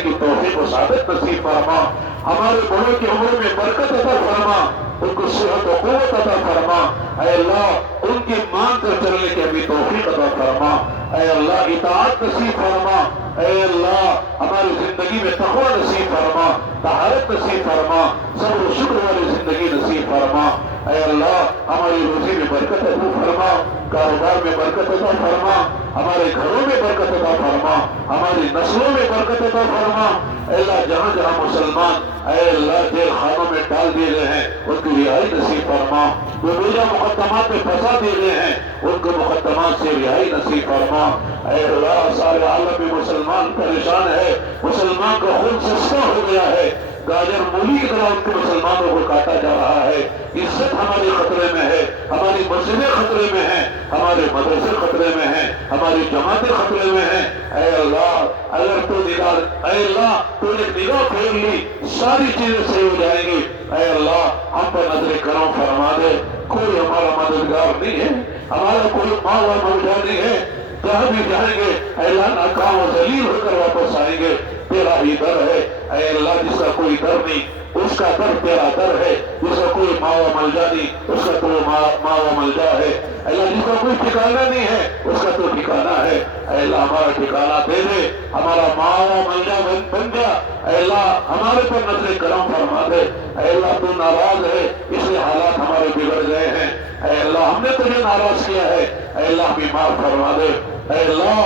करने की तौफीक व सआदत नसीब फरमा। हमारे बड़ों की उम्र में बरकत अता फरमा, उनको सेहत व कुव्वत अता फरमा। ऐ अल्लाह उनकी मान कर चलने की हमें तौफीक अता फरमा। ऐ अल्लाह इताअत नसीब फरमा। ऐ अल्लाह हमारी जिंदगी में तक़वा नसीब फरमा, तहारत नसीब फरमा, सब्र शुक्र वाली जिंदगी नसीब फरमा। ऐ अल्लाह हमारी रोजी में बरकत अता फरमा, कारोबार में बरकत अता फरमा, हमारे घरों में बरकत अता फरमा, हमारी नस्लों में बरकत अता फरमा। अल्लाह जहाँ जहाँ मुसलमान ऐ अल्लाह जेल खानों में डाल दिए गए हैं उनकी रिहाई नसीब फरमा। जो बेजा मुकदमात में फंसा दिए गए हैं उनको मुकदमात से रिहाई नसीब फरमा। ऐ अल्लाह सारे आलम में मुसलमान परेशान है, मुसलमान का खून सस्ता हो गया है, गाजर मूली की तरह उनके मुसलमानों को काटा जा रहा है। इज्जत हमारे खतरे में है, हमारी मस्जिदें खतरे में हैं, हमारे मदरसे खतरे में हैं, हमारी जमातें खतरे में हैं। ऐ अल्लाह अगर तू निगाह ऐ अल्लाह तूने निगाह फेर ली सारी चीजें सही हो जाएंगी। ऐ अल्लाह हम पर नजर करम फरमा दे। कोई हमारा मददगार नहीं है, हमारा कोई मावा मौजा नहीं है। जहाँ भी जाएंगे अल्लाह नाकाम और जलील होकर वापस आएंगे। तेरा ही दर है ऐ अल्लाह, जिसका कोई दर नहीं उसका दर तेरा दर है, जिसका कोई मावा मलजा नहीं उसका तो मावा मलजा है। अल्लाह जिसका कोई ठिकाना नहीं है उसका तो ठिकाना है। अल्लाह हमारा ठिकाना दे दे, हमारा मावा मलजा बन जा। अल्लाह हमारे पर नजर करम फरमा दे। अल्लाह तू नाराज है इसलिए हालात हमारे बिगड़ गए हैं। अल्लाह हमने तुझे नाराज किया है, अल्लाह भी माफ फरमा दे। अल्लाह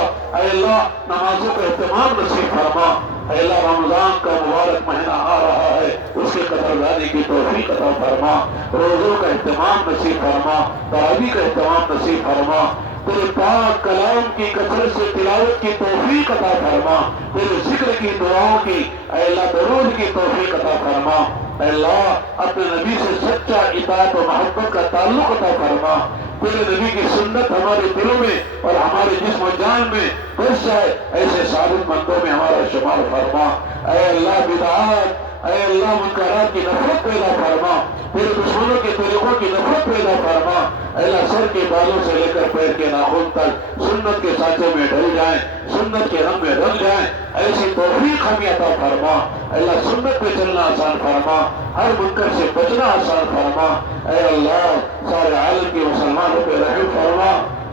नमाजों का एहतमाम नसीब फरमा। अल्लाह रमजान का मुबारक महीना आ रहा है, उसके कदरदानी की तौफीक अता फरमा। रोजों का एहतमाम नसीब फरमा, तरावी का एहतमाम नसीब फरमा। तेरे पाक कलाम की कसरत से तिलावत की तौफीक अता फरमा, तेरे जिक्र की दुआओं की अल्लाह दरूद की तौफीक अता फरमा। अल्लाह अपने नबी से सच्चा इताअत और मोहब्बत का ताल्लुक अता फरमा। तेरे नबी की सुन्नत हमारे दिलों में और हमारे जिस्म जान में बस जाए, ऐसे साबित मंदों में हमारा शुमार फरमा। ऐ अल्लाह बिदअत ऐ अल्लाह मुनकरात की नफरत पैदा फरमा, तेरे दुश्मनों के तरीकों की नफरत पैदा फरमा। अल्लाह सर के बालों से लेकर पैर के नाखून तक सुन्नत के सांचे में ढल जाएं, सुन्नत के रंग में रंग जाएं, ऐसी तौफीक हमें अता फरमा। अल्लाह सुन्नत पे चलना आसान फरमा, हर मुनकर से बचना आसान फरमा। ऐ अल्लाह सारे आलम के मुसलमानों पे रहम फरमा।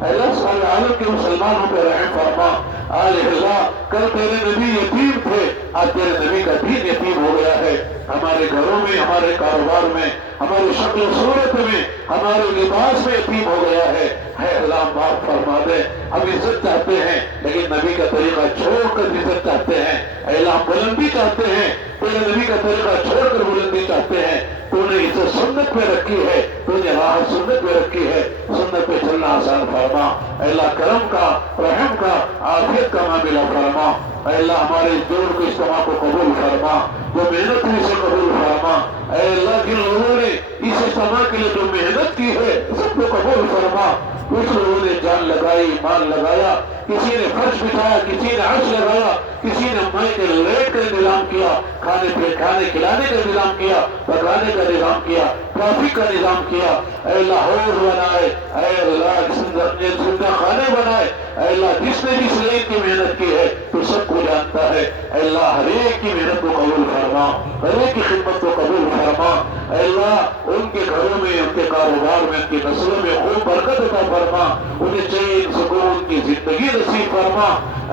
अल्लाह सारे आलम के मुसलमानों पे रहम फरमा। अल्लाह कल तेरे नबी यतीम थे, आज तेरे नबी का दीन यतीम हो गया है। हमारे घरों में, हमारे कारोबार में, हमारी शक्ल सूरत में, हमारे लिबास में यतीम हो गया है। अल्लाह माफ फरमा दे। हम इज्जत चाहते हैं लेकिन नबी का तरीका छोड़कर इज्जत चाहते हैं। अल्लाह हम बुलंदी चाहते हैं, तेरे नबी का तरीका छोड़कर बुलंदी चाहते हैं। तूने इसे सुन्नत पे रखी है, तूने राह सुन्नत पे रखी है, सुन्नत पे चलना आसान फरमा। अल्लाह करम का, रहम का, आफियत का मामला फरमा। अल्लाह हमारे जोड़ के इज्तिमा को कबूल फरमा, जो मेहनत हुई से कबूल फरमा। अल्लाह जिन लोगों ने इस इज्तिमा के लिए जो मेहनत की है सबको कबूल फरमा। कुछ लोगों ने जान लगाई, माल लगाया, किसी ने फर्श बिछाया, किसी ने अर्श लगाया, किसी ने माई के लेट कर निजाम किया, खाने खिलाने का निजाम किया, पकाने का निजाम किया, ट्रैफिक का निजाम किया। अल्लाह हौज बनाए, अल्लाह जिंदा खाने बनाए। अल्लाह जिसने जिस लेन की मेहनत की है तो सबको जानता है। अल्लाह हर एक की मेहनत को कबूल फरमा, हर एक की खिदमत को कबूल फरमा। अल्लाह उनके घरों में, उनके कारोबार में, उनकी नस्लों में खूब बरकत अता फरमा, उन्हें चैन सुकून की जिंदगी नसीब फरमा।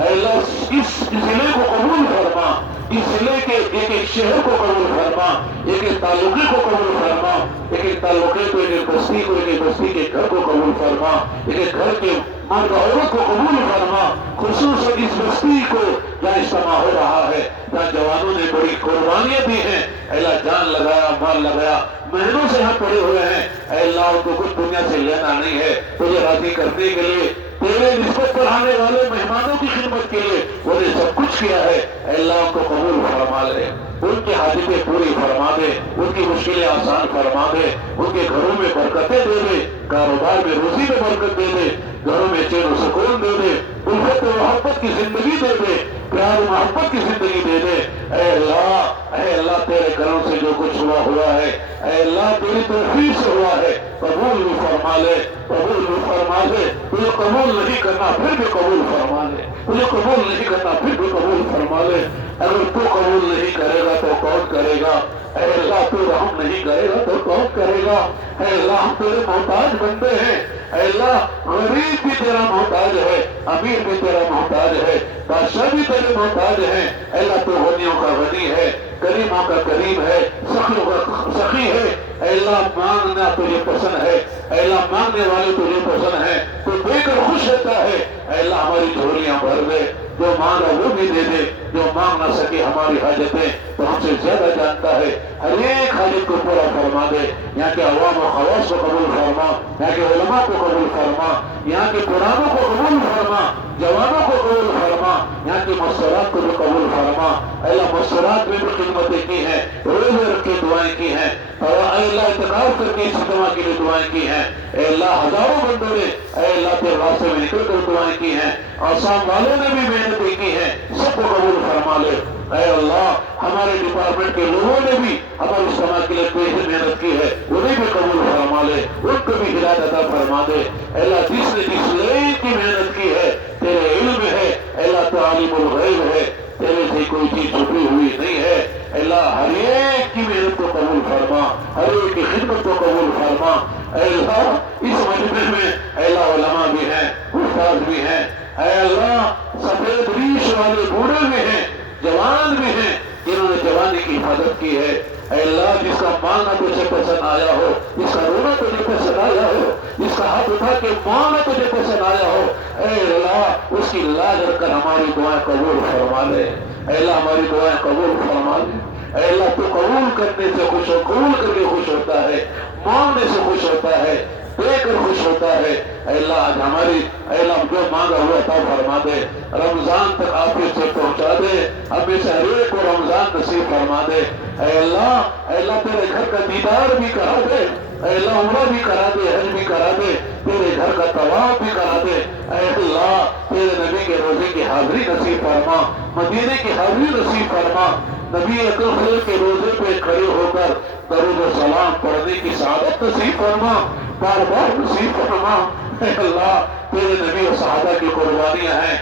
अल्लाह इस जिले को कबूल फरमा, इस जिले के एक एक शहर को कबूल फरमा, एक एक तालुके को कबूल फरमा, एक एक तालुके को, एक एक बस्ती को, एक एक बस्ती के घर को कबूल फरमा, एक एक घर के मर्द औरत को कबूल फरमा। खुसूसन इस बस्ती को जहाँ इज्तिमा हो रहा है, जहाँ जवानों ने बड़ी कुर्बानियां दी हैं, अल्लाह जान लगाया, माल लगाया, महीनों से यहाँ पड़े हुए हैं। अल्लाह उनको कुछ दुनिया से लेना नहीं है, तुझे राजी करने के लिए, तेरे निस्बत पर आने वाले मेहमानों की खिदमत के लिए उन्हें सब कुछ किया है। अल्लाह उनको कबूल फरमा ले, उनकी हाजतें पूरी फरमा दे, उनकी मुश्किलें आसान फरमा दे, उनके घरों में बरकतें दे दे, कारोबार में रोजी में बरकत दे दे, घरों में चैन सुकून दे दे, उल्फत मोहब्बत की जिंदगी दे दे, प्यार मोहब्बत की जिंदगी दे दे। ऐ अल्लाह तेरे करम से जो कुछ हुआ है, ऐ अल्लाह तेरी तौफीक से हुआ है। कबूल भी फरमा ले, कबूल भी फरमा ले। तुझे कबूल नहीं करना फिर भी कबूल फरमा ले, तुझे कबूल नहीं करना फिर भी कबूल फरमा ले। अगर तू कबूल नहीं करेगा तो कौन करेगा? ऐ अल्लाह तू रहम नहीं करेगा तो कौन करेगा? ऐ अल्लाह हम तेरे मोहताज बंदे हैं। ऐ अल्लाह गरीब भी तेरा मोहताज है, अमीर भी तेरा मोहताज है, बादशाह भी तेरे मोहताज है। अल्लाह तू गनियों का गनी है, करीमों का करीम है, सखियों का सखी है। अल्लाह मांगना तुझे पसंद है, अल्लाह मांगने वाले तुझे पसंद है, तो देकर खुश रहता है। अल्लाह हमारी झोलियां भर दे, जो मांगा वो भी दे दे, जो मांग ना सके हमारी हाजतें तो हमसे ज्यादा जानता है। हर एक हाजत को पूरा फरमा दे। यहाँ के अवाम और खवास को कबूल फरमा, यहाँ के उलमा को कबूल फरमा, यहाँ के पुरानों को कबूल फरमा, जवानों को कबूल फरमा, यहाँ की मसरात को भी कबूल फरमा। अल्लाह मसरात में भी खिदमतें की हैं, रोजे रख के दुआएं की हैं, और अल्लाह इत्तिकाफ करके इस जमा के लिए दुआएं की हैं। अल्लाह हजारों बंदों ने अल्लाह के रास्ते में निकल कर दुआएं की हैं, और शाम वालों ने भी मेहनतें की हैं, सबको कबूल फरमा ले। ऐ अल्लाह हमारे डिपार्टमेंट के लोगों ने भी हमारे समाज के लिए बेहद मेहनत की है, उन्हें भी कबूल फरमा ले, उनको भी हिदायत अता फरमा दे। अल्लाह जिसने जिस लेन की मेहनत की है तेरे इल्म है, अल्लाह तो आलिमुल गैब है, तेरे से कोई चीज छुपी हुई नहीं है। अल्लाह हर एक की मेहनत को कबूल फरमा, हर एक की खिदमत को कबूल फरमा। अल्लाह इस मजमे में अल्लाह उलमा भी हैं, उस्ताद भी हैं, अल्लाह सफेद रीश वाले बूढ़े भी हैं, जवान भी हैं, जिन्होंने जवानी की हिफाजत की है। अल्लाह जिसका मांगना तुझे पसंद आया हो, जिसका रोना तुझे पसंद आया हो, जिसका हाथ उठा के मांगना तुझे पसंद आया हो, अल्लाह उसकी लाज रखकर हमारी दुआएं कबूल फरमा ले। अल्लाह हमारी दुआएं कबूल फरमा ले। अल्लाह तू कबूल करने से खुश हो, कबूल करके खुश होता है, मांगने से खुश होता है, देकर खुश होता है। अल्लाह आज हमारी अल्लाह जो मांगा हुआ अता फरमा दे, रमजान तक आफियत से पहुंचा दे, हमें से हर एक को रमजान नसीब फरमा दे। अल्लाह अल्लाह तेरे घर का दीदार भी करा दे, अल्लाह उम्रा भी करा दे, हज भी करा दे, तेरे घर का तवाफ भी करा दे। अल्लाह तेरे नबी के रोजे की हाजिरी नसीब फरमा, मदीने की हाजिरी नसीब फरमा, नबी अकरम के रोजे पे खड़े होकर दरूद और सलाम पढ़ने की सआदत नसीब फरमा, बार बार नसीब फरमा। अल्लाह तेरे नबी और सहाबा की कुर्बानियां हैं।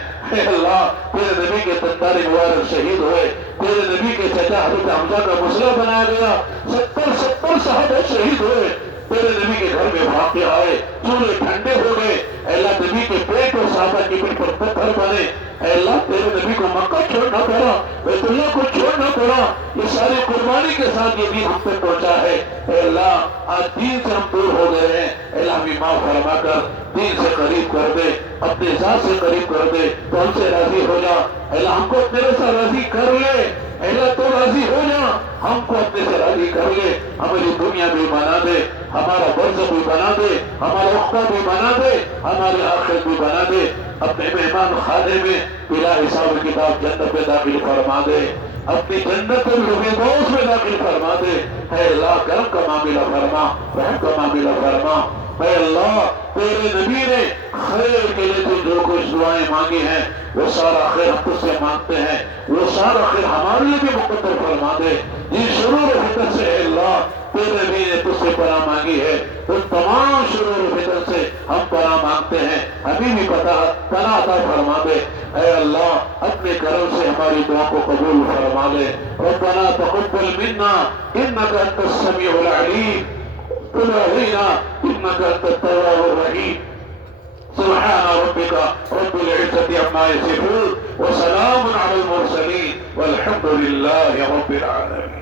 अल्लाह तेरे नबी के तत्तारी मुबारक शहीद हुए, तेरे नबी के चचा हजरत हमजा का मुसला बनाया गया, 70 सहाबा शहीद हुए, तेरे नबी के घर में वाक़े आए, चूल्हे ठंडे हो गए। अल्लाह नबी के पेट और सहाबा की पीठ पर पत्थर बने। अल्लाह तेरे नबी को मक्का छोड़ना पड़ा, बैतुल्लाह को छोड़ना पड़ा, ये सारी कुर्बानी के साथ ये दीन हम तक पहुंचा है। अल्लाह आज दीन से हम दूर हो गए हैं, अल्लाह हमें माफ फरमा कर दीन से करीब कर दे, अपने जात से करीब कर दे, तो हमसे राजी हो जा। अल्लाह हमको तेरे से राजी कर ले, अल्लाह तो राजी हो जा, हमको अपने से राजी कर ले, हमारी दुनिया भी बना दे, हमारा बर्ज़ भी बना दे, हमारा उख्ता भी बना दे, हमारे आखिरत भी बना दे। अपने मेहमान खाने में बिला हिसाब किताब जन्नत में दाखिल फरमा दे, अपनी जन्नत में दाखिल फरमा दे। है अल्लाह करम का मामला फरमा, रहम का मामला फरमा। है अल्लाह तेरे नबी ने खैर के लिए जो कुछ दुआएं मांगी हैं वो सारा खैर हम तुझसे मांगते हैं, वो सारा खैर हमारे लिए भी मुकद्दर फरमा दे। जिन शुरूर फितर से अल्लाह तेरे नबी ने तुझसे पनाह मांगी है, उन तमाम शुरूर फितर से हम पनाह मांगते हैं, हमें भी पनाह अता फरमा दे। ऐ अल्लाह अपने करम से हमारी दुआ को कबूल फरमा ले। रब्बना तक़ब्बल मिन्ना इन्नका अंतस समीउल अलीम वतुब अलैना इन्नका अंतत तव्वाबुर रहीम। सुब्हान रब्बिका रब्बिल इज्जति अम्मा यसिफून व सलामुन अलल मुरसलीन वल्हम्दुलिल्लाहि रब्बिल आलमीन।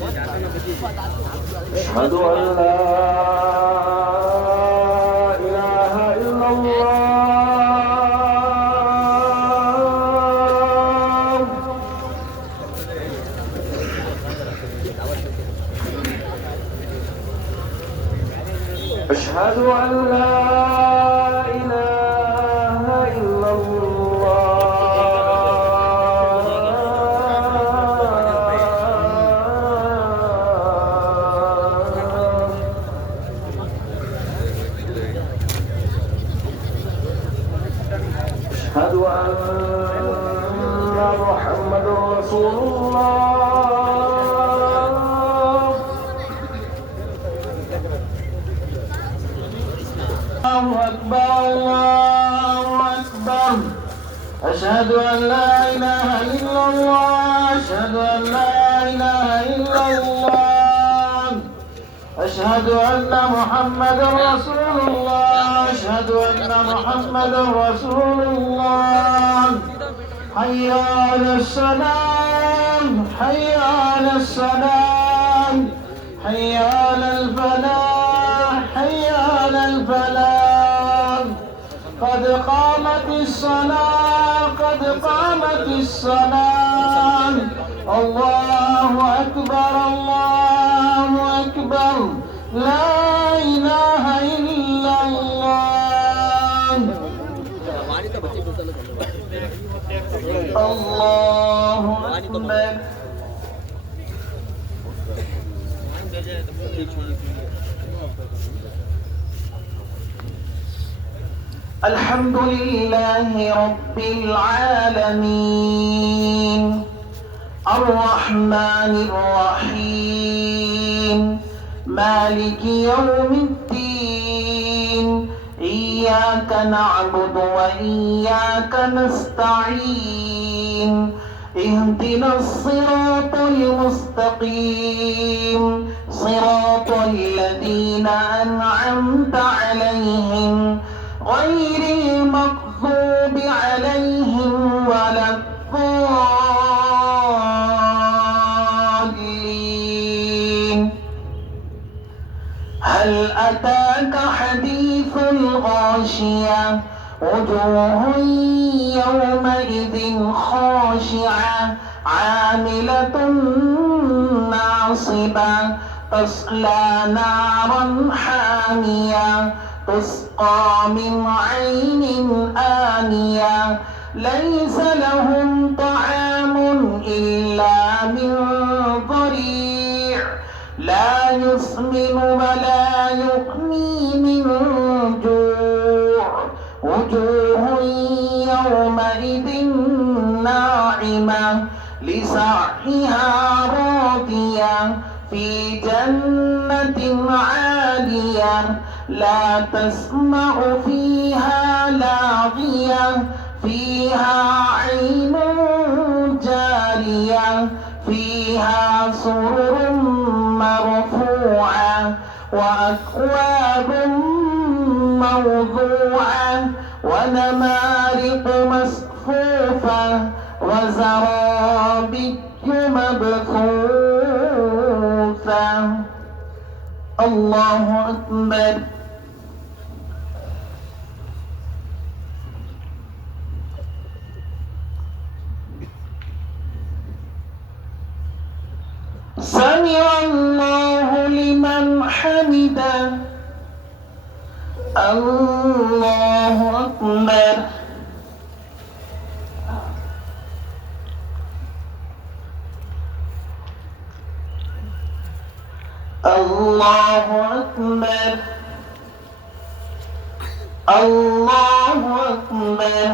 أشهد أن لا إله إلا الله. أشهد أن لا إله إلا أشهد أن محمد رسول الله. الله أكبر الله أكبر. أشهد أن لا إله إلا الله. أشهد أن لا إله إلا الله. أشهد أن محمد رسول الله. أشهد أن محمد رسول الله. حي على السلام حي على السلام حي على الفلاح حي على الفلاح. قد قامت الصلاة قد قامت الصلاة. الله أكبر الله أكبر. لا إله إلا الله. الله أكبر. الحمد لله رب العالمين الرحمن الرحيم مالك يوم الدين. إياك نعبد وإياك نستعين. اهدنا الصراط المستقيم صراط الذين أنعمت عليهم غير المغضوب عليهم ولا الضالين. هل أتاك حديث الغاشية وجوه يومئذ خاشعة عاملة ناصبة تصلى نارا حامية تسقى من عين آنية ليس لهم طعام إلا من ضريع لا يسمن ولا يغني من جوع. وجوه يومئذ ناعمة لسعيها راضية في جنة عالية لا تسمع فيها لاغية فيها عين جارية فيها سرر مرفوعة وأكواب موضوعة ونمارق مصفوفة وزرابي مبثوثة. الله أكبر. سمع الله لمن حمده. الله أكبر. الله أكبر. الله أكبر.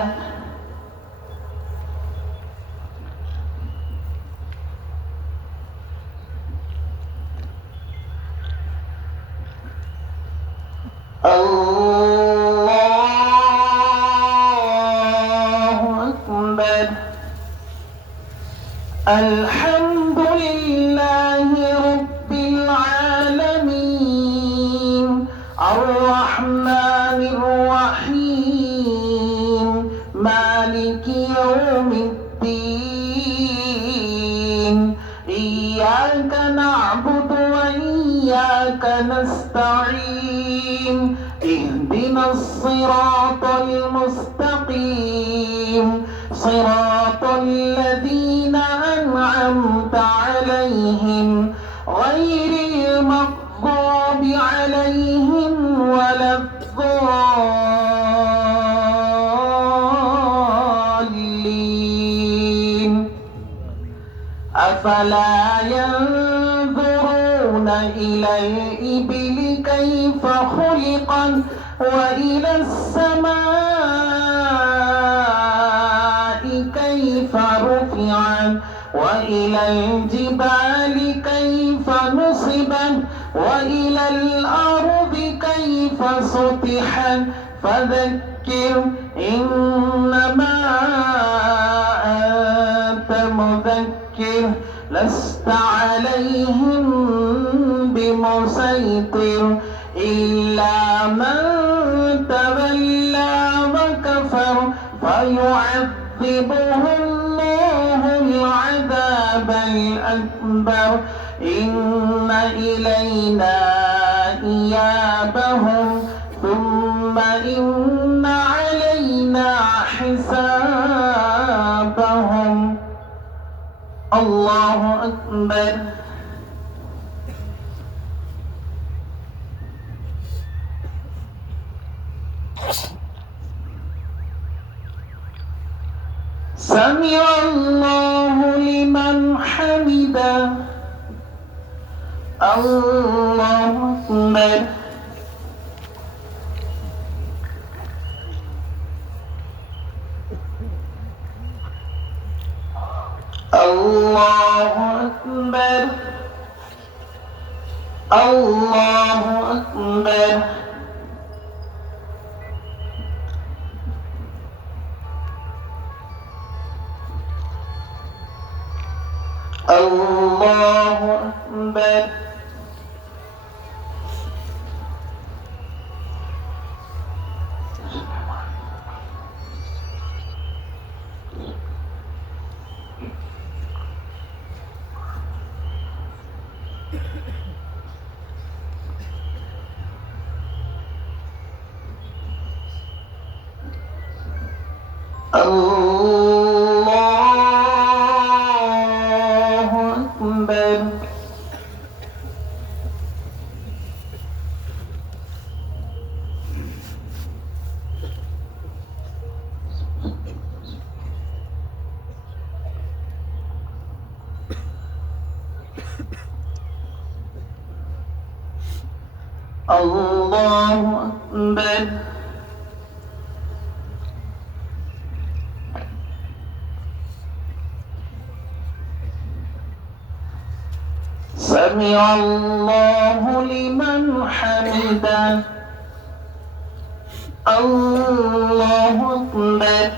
الله أكبر. الحمد لله رب العالمين الرحمن الرحيم مالك يوم الدين. إياك إياك نعبد وإياك نستعين اهدنا الصراط المستقيم صراط الذين أنعمت عليهم غير المغضوب عليهم ولا الضالين أفلا ينظرون إلى الإبل كيف خلقت وإلى السماء كيف رفعت وإلى الجبال كيف نصبت وإلى الأرض كيف سطحت فذكر إنما أنت مذكر لست عليهم بمسيطر إلا من تولى وكفر فيعذبه الله العذاب الأكبر إن إلينا إيابهم ثم إن علينا حسابهم الله أكبر سمع الله لمن حمده الله أكبر الله أكبر الله أكبر الله أكبر الله أكبر الله أكبر سمع الله لمن حمده الله أكبر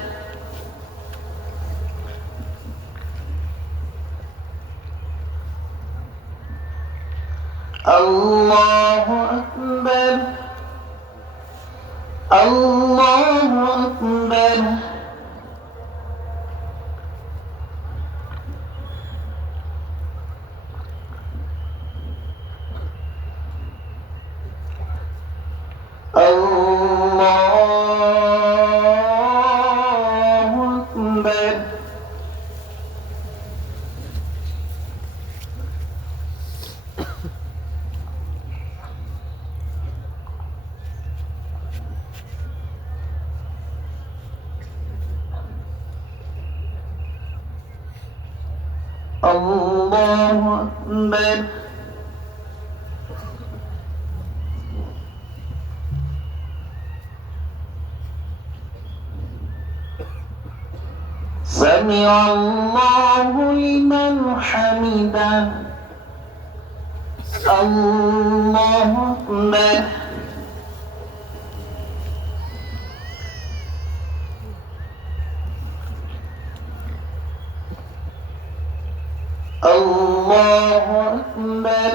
الله أكبر الله أكبر الله أكبر الله أكبر سمع الله لمن حمده الله أكبر الله أكبر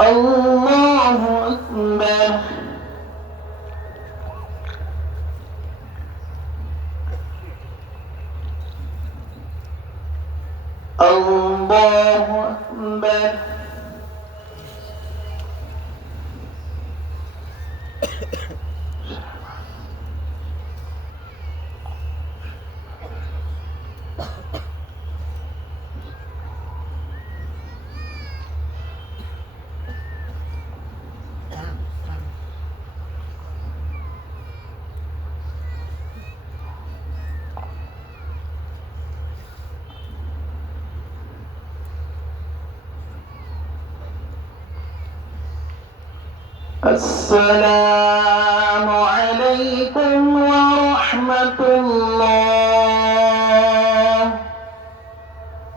الله أكبر الله أكبر السلام عليكم ورحمة الله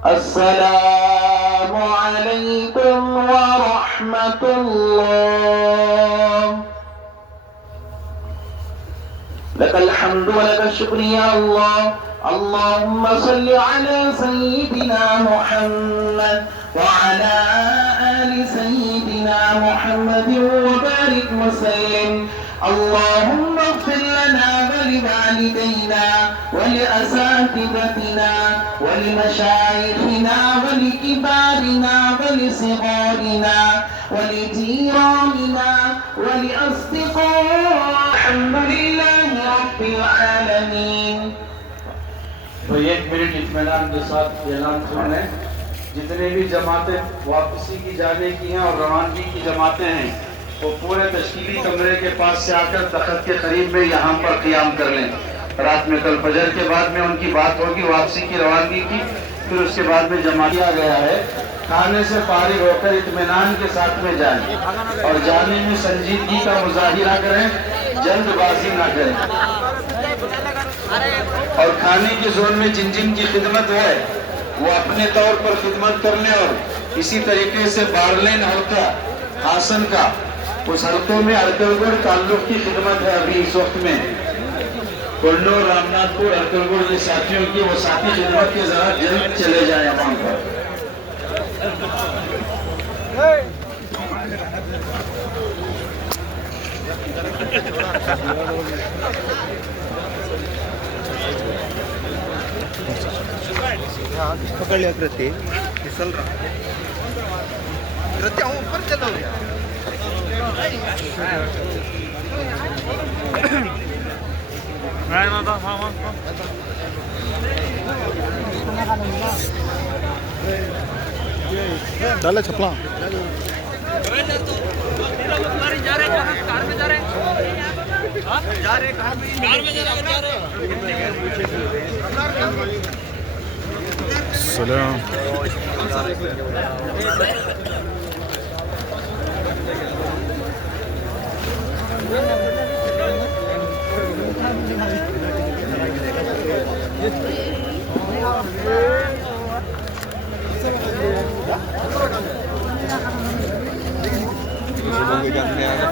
السلام عليكم ورحمة الله لك الحمد ولك الشكر يا الله اللهم صل على سيدنا محمد وعلى آل سيدنا محمد وبارك وسلم اللهم اغفر لنا ولوالدينا ولأساتذتنا ولمشايخنا ولكبارنا ولصغارنا ولجيراننا ولأصدقائنا الحمد لله رب العالمين. تو 1 منٹ اطمینان کے ساتھ اعلان سن لیں. جتنے بھی جماعتیں واپسی کی جانے کی ہیں اور روانگی کی جماعتیں ہیں وہ پورے تشکیلی کمرے کے پاس سے آ کر تخت کے قریب میں یہاں پر قیام کر لیں. رات میں کل فجر کے بعد میں ان کی بات ہوگی واپسی کی روانگی کی، پھر اس کے بعد میں جمع کیا گیا ہے. کھانے سے فارغ ہو کر اطمینان کے ساتھ میں جائیں اور جانے میں سنجیدگی کا مظاہرہ کریں، جلد بازی نہ کریں. اور کھانے کے زون میں جن جن کی خدمت ہے وہ اپنے طور پر خدمت کر لیں. اور اسی طریقے سے بارلین حلقہ ہاسن کا اس حلقوں میں ارکل گڑ تعلق کی خدمت ہے. ابھی اس وقت میں کونڈور رام ناتھ پور ارکل گڑ کے ساتھیوں کی وہ ساتھی خدمت کے ذرا جلد چلے جائیں وہاں پر. पकड़ लिया कृत्य फिसल रहा कृत्य ऊपर चलो डाले छपला सलाम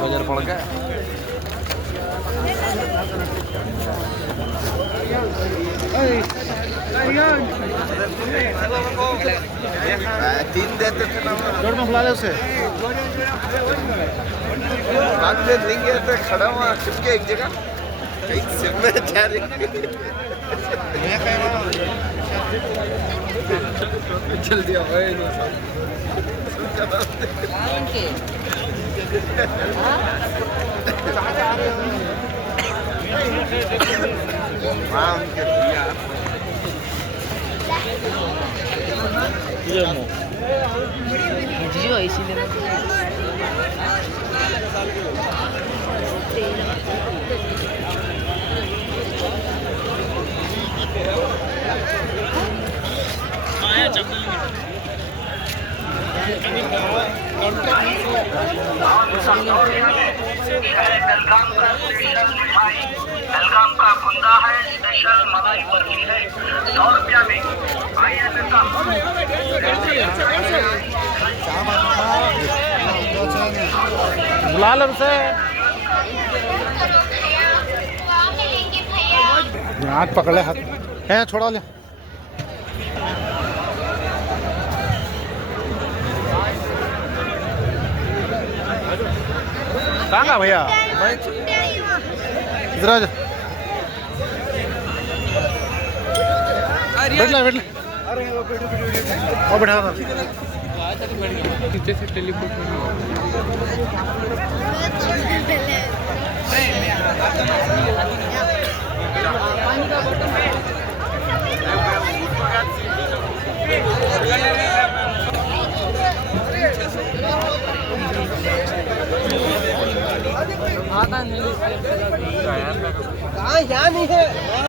फजर पड़ गया तीन देते थे ना जोड़ में बुला ले उसे बाद में देंगे तो खड़ा हुआ चिपके एक जगह एक सिर में जा रही चल दिया भाई बेलगाम का कुंदा है, स्पेशल मलाई बर्फी है 100 रुपया में. आइए बुला लो उसे हाथ पकड़े हाथ है छोड़ा ले कहाँ भैया इधर आ जा बैठ ले कहाँ यहाँ नहीं है।